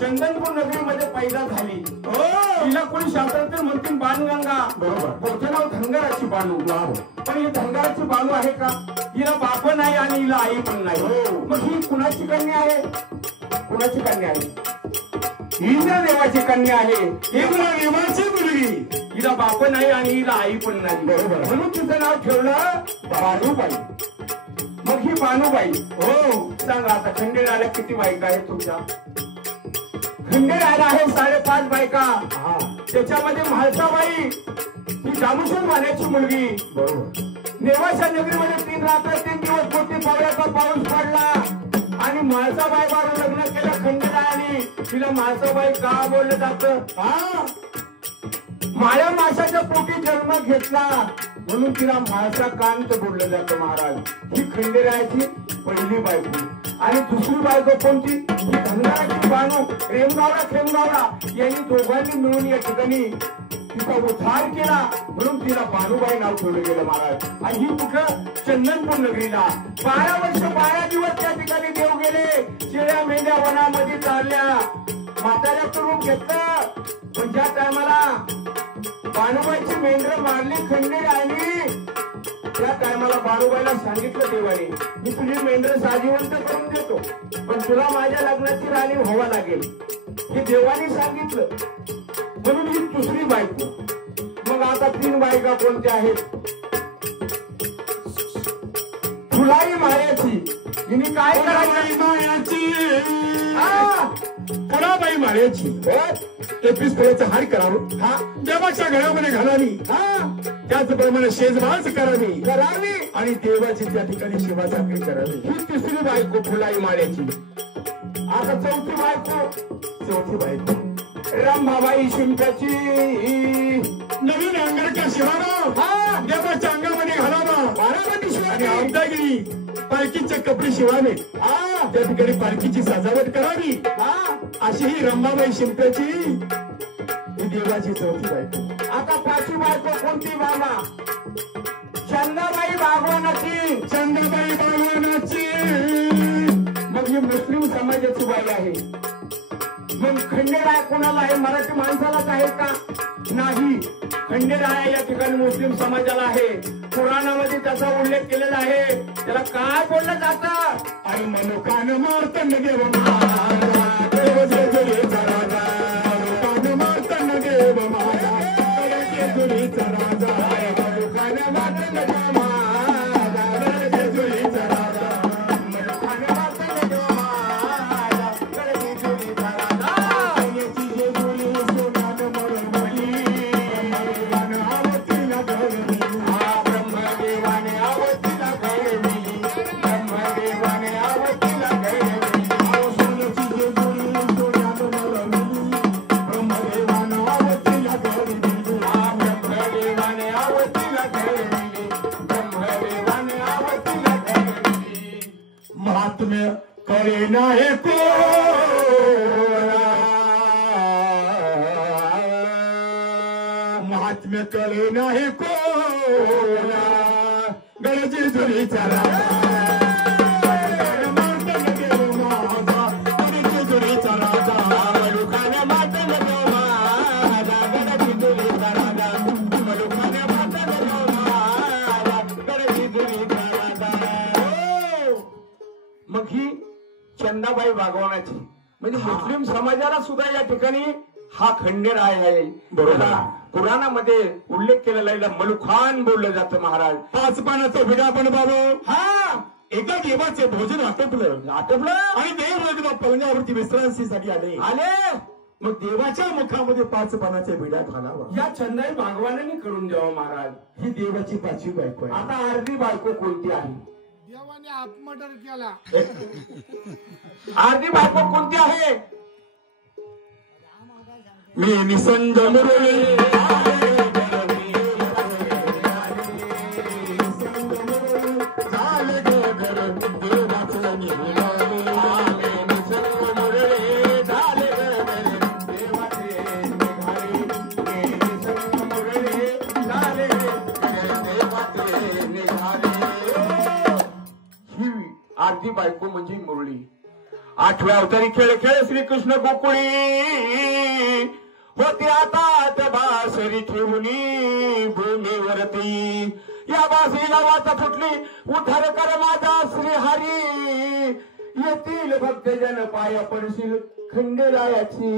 चंदनपूर नगरीमध्ये पैदा झाली. तिला कोणी शास्त्रात म्हणतील बाणगंगा. बरोबर. नाव धनगराची बाणू. पण ही धनगराची बाणू आहे का? हिला बाप नाही आणि हिला आई पण नाही. मग ही कुणाची कन्या आहे? कुणाची कन्या आहे? इंद्रदेवाची कन्या आहे. इंद्रदेवाची मुलगी. हिला बाप नाही आणि हिला आई पण नाही. बरोबर. म्हणून तिचं नाव ठेवलं बाणूबाई. मग ही बाणूबाई. सांगा आता खंडेराला किती बायका आहेत तुमच्या? खंडेराला आहे 5.5 बायका. त्याच्यामध्ये म्हाळसाबाई ही दामुशन वाण्याची मुलगी. नेवाशा नगरीमध्ये 3 रात्र 3 दिवस मोठी पावसाचा पाऊस पडला आणि म्हाळसाबाई बरोबर लग्न केलं खंडेरायाने. तिला म्हाळसाबाई का बोललं जातं? माळ्या माशाच्या पोटी जन्म घेतला म्हणून तिला म्हाळसा कांत बोललं जातं. महाराज, ही खंडेरायाची पहिली बायको. आणि दुसरी बायको कोणती? ही धनगराची बाणू. खेमगावला यांनी दोघांनी मिळून या ठिकाणी तिचा उद्धार केला म्हणून तिला बाणूबाई नाव ठेवलं गेलं. महाराज, आणि ही कुठं? चंदनपूर नगरीला. 12 वर्ष 12 दिवस त्या ठिकाणी देव गेले. शेळ्या मेंढ्या वनामध्ये चालल्या. म्हाताऱ्याचं रूप घेतलं. पण ज्या टायमाला बाणूबाईची मेंढर मारली खंडेरायाने, त्या टायमाला बाणूबाईला सांगितलं देवाने, मी तुझी मेंढर साजिवंत करून देतो, पण तुला माझ्या लग्नाची राणी व्हावा लागेल. हे देवाने सांगितलं. म्हणून ही दुसरी बायको. मग आता 3 बायका कोणत्या आहेत? फुलाई माळ्याची. हिने काय करायची? फुलाबाई माळ्याची. पिस्तळाचं हार करावं. देवाच्या घरामध्ये घालावी. त्याचप्रमाणे शेजबाज करावी आणि देवाची त्या ठिकाणी सेवा चाकरी करावी. ही तिसरी बायको फुलाई माळ्याची. आता चौथी बायको रंभाबाई शिमक्याची. नवीन अंगरखा शिवाना देवाच्या अंगामध्ये घालावा. बारामती आणि आमदागिरी पालखीचे कपडे शिवावे. त्या ठिकाणी पालखीची सजावट करावी. अशी ही रंभाबाई शिमक्याची ही देवाची चौथी बायको. आता 5वी बायको कोणती बाबा? चंदाबाई बागवानाची. चंदाबाई बागवानाची. मग ही मुस्लिम समाजाची बाई आहे. मग खंडेराय कोणाला आहे? मराठी माणसालाच आहे का? नाही. खंडेराय या ठिकाणी मुस्लिम समाजाला आहे. पुराणामध्ये त्याचा उल्लेख केलेला आहे. त्याला काय बोललं जातं? आणि मनुकान मारतन देव माझा देव जेजुरीचा राजा मनुकान मारतन देव माझा देव जेजुरीचा राजा मनुकान मारतन देव माझा देव जेजुरीचा राजा मनुकान मारतन देव माझा देव जेजुरीचा राजा याची जेजुरी सोन्यानं मळवली ब्रह्मदेवानं आवतीला घडवली ब्रह्मदेवाने आवतीला घडवली ब्रह्मदेवाने आवतीला घडवली सोन्याची जेजुरी सोन्यानं मळवली ब्रह्मदेवानं आवतीला घडवली ब्रह्मदेवाने आवतीला घडवली ब्रह्मदेवाने आवतीला घडवली महात्म्य करे नाही महात्म्य करे नाही कोणा गड जेजुरीचा राजा मारतन देव माझा गड जेजुरीचा राजा मनुकान मारतन देव माझा गड जेजुरीचा राजा मनुकान मारतन देव माझा गड जेजुरीचा राजा मग ही चंदाबाई वाघवानाची म्हणजे मुस्लिम समाजाला सुद्धा या ठिकाणी हा खंडेराय आहे. बरोबर. त्याला पुराणामध्ये उल्लेख केलेला आहे. मलुखान बोललं जातं महाराज. 5 पानाचा विडा पण बाबा हा एका देवाचे भोजन आटोपलं आणि देव लगेच पलंगावरती विश्रांतीसाठी आले. मग देवाच्या मुखामध्ये 5 पानाचा विडा घालावा. या चंदाई वाघवानाने करून द्यावा महाराज. ही देवाची 5वी बायको आहे. आता अर्धी बायको कोणती आहे? देवाने आत्मर्डर केला. अर्धी बायको कोणती आहे? मी निसंग मुरळी अर्धी बायको म्हणजे मुरळी. 8व्या अवतारी खेळ खेळ श्रीकृष्ण गोकुळी होती आता बासरी ठेवणी भूमीवरती. या बासरीला वाचा फुटली उद्धार कर माझा श्रीहरी येतील भक्तजन पाया पडशील खंडेरायाची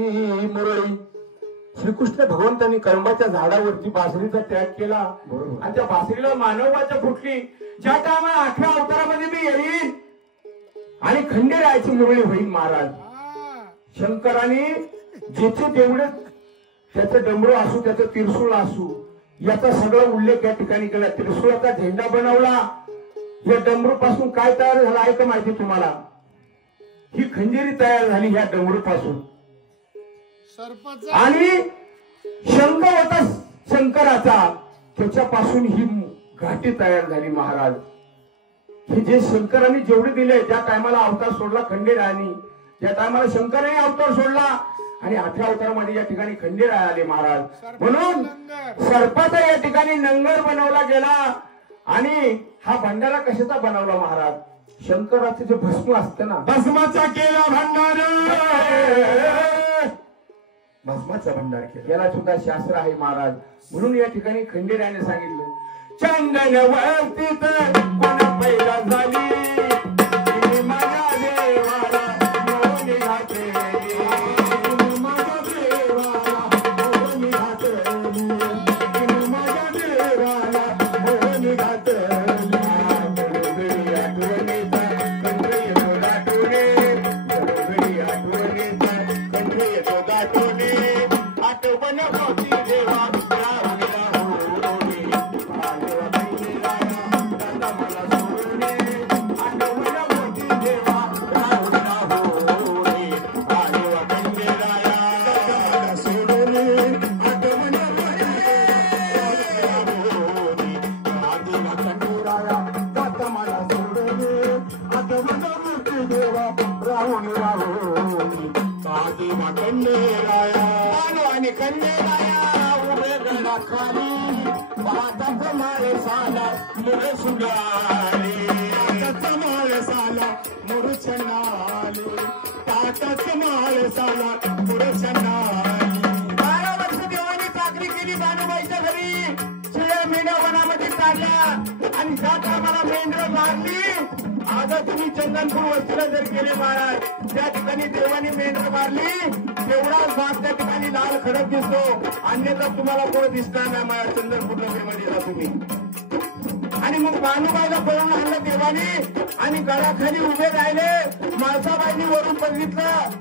मुरळी. श्रीकृष्ण भगवंतांनी कर्माच्या झाडावरती बासरीचा त्याग केला आणि त्या बासरीला मानवाच्या फुटली. ज्या टायमाला 8व्या अवतारामध्ये मी येईल आणि खंडेरायाची मुरळी होईल महाराज. शंकराने जिथे तेवढे त्याचं डमरू असू त्याचं त्रिशूळ असू याचा सगळा उल्लेख या ठिकाणी केला. त्रिशूळाचा झेंडा बनवला. या डमरू पासून काय तयार झालं आहे का माहिती तुम्हाला? ही खंजिरी तयार झाली ह्या डमरू पासून. आणि शंकर होता शंकराचा त्याच्यापासून ही घाटी तयार झाली महाराज. हे जे शंकरांनी जेवढे दिले ज्या टायमाला अवतार सोडला खंडेरायानी ज्या टायमाला शंकराने अवतार सोडला आणि 8व्या अवतारामध्ये या ठिकाणी खंडेराय आले महाराज. म्हणून सर्पाचा या ठिकाणी नंगर बनवला गेला. आणि हा भंडारा कशाचा बनवला महाराज? शंकराचं जे भस्म असतं ना भस्माचा केला भंडार भस्माचा भंडार केला. याला सुद्धा शास्त्र आहे महाराज. म्हणून या ठिकाणी खंडेरायाने सांगितलं चंदन वरतीत कोण पैदा झाली माझ्या देवाला मोहनी घातली माझ्या देवाला मोहनी घातली माझ्या देवाला मोहनी घातली कंठ येतो दाटोने आठवण होती देवा आणि खंडेराया उभे गळा खाली पाटाचा माळे साला मुळे सुगाले पाटाचा माळे साला मुरुचनाले पाटाचा ताटाच माळसाला पुरचंडाई 12 वर्ष देवानी चाकरी केली बानुबाईच्या घरी. शिळ्या मेंढ्या वनामध्ये काढल्या आणि ज्या टायमाला मेंढरं मारली. आज तुम्ही चंदनपूर वस्तीला जर गेले महाराज, त्या ठिकाणी देवानी मेंढरं मारली, तेवढाच भाग त्या ठिकाणी लाल खडक दिसतो. अन्यथा तुम्हाला कोण दिसणार नाही माझ्या चंदनपूर नगरीमध्ये जा तुम्ही. आणि मग बानुबाईला पळून आणलं देवानी आणि गळाखाली उभे राहिले. माळसाबाईंनी वरून बघितलं,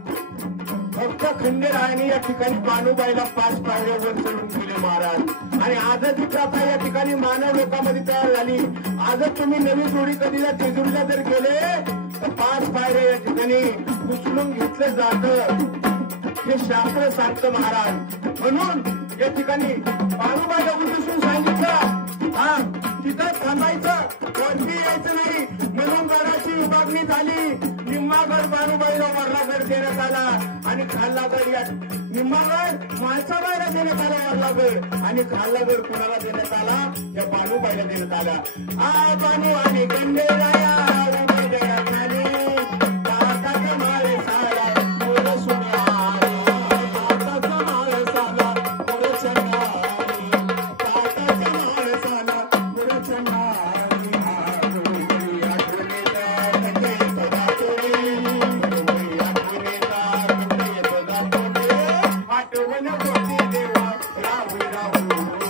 फक्त खंडेरायाने या ठिकाणी बानुबाईला 5 पायऱ्यावर चढून गेले महाराज. आणि आजच ही प्रथा या ठिकाणी मानव लोकांमध्ये तयार झाली. आजच तुम्ही नवी जोडी कधीला जेजुरीला जर गेले तर 5 पायऱ्या या ठिकाणी उचलून घेतलं जातं, हे शास्त्र सांगतं महाराज. म्हणून या ठिकाणी बानुबाईला उद्देशून सांगितलं, हा तिथं थांबायचं, वरती यायचं नाही. म्हणून गडाची विभागणी झाली. निम्मागड बानुबाईला वरलागड देण्यात आला आणि खाल्लागड या निम्मागड माळसाबाईला देण्यात आला वरलागड, आणि खाल्लागड कुणाला देण्यात आला, या बानुबाईला देण्यात आला. आ बानू आणि खंडेराया उभे जगात आले, ताटाच्या माळसाला मोर सोन्यारी, ताटाच्या माळसाला मोर चंदारी, ताटाच्या माळसाला मोर चंदारी. आठवण होती देवा राहू राहू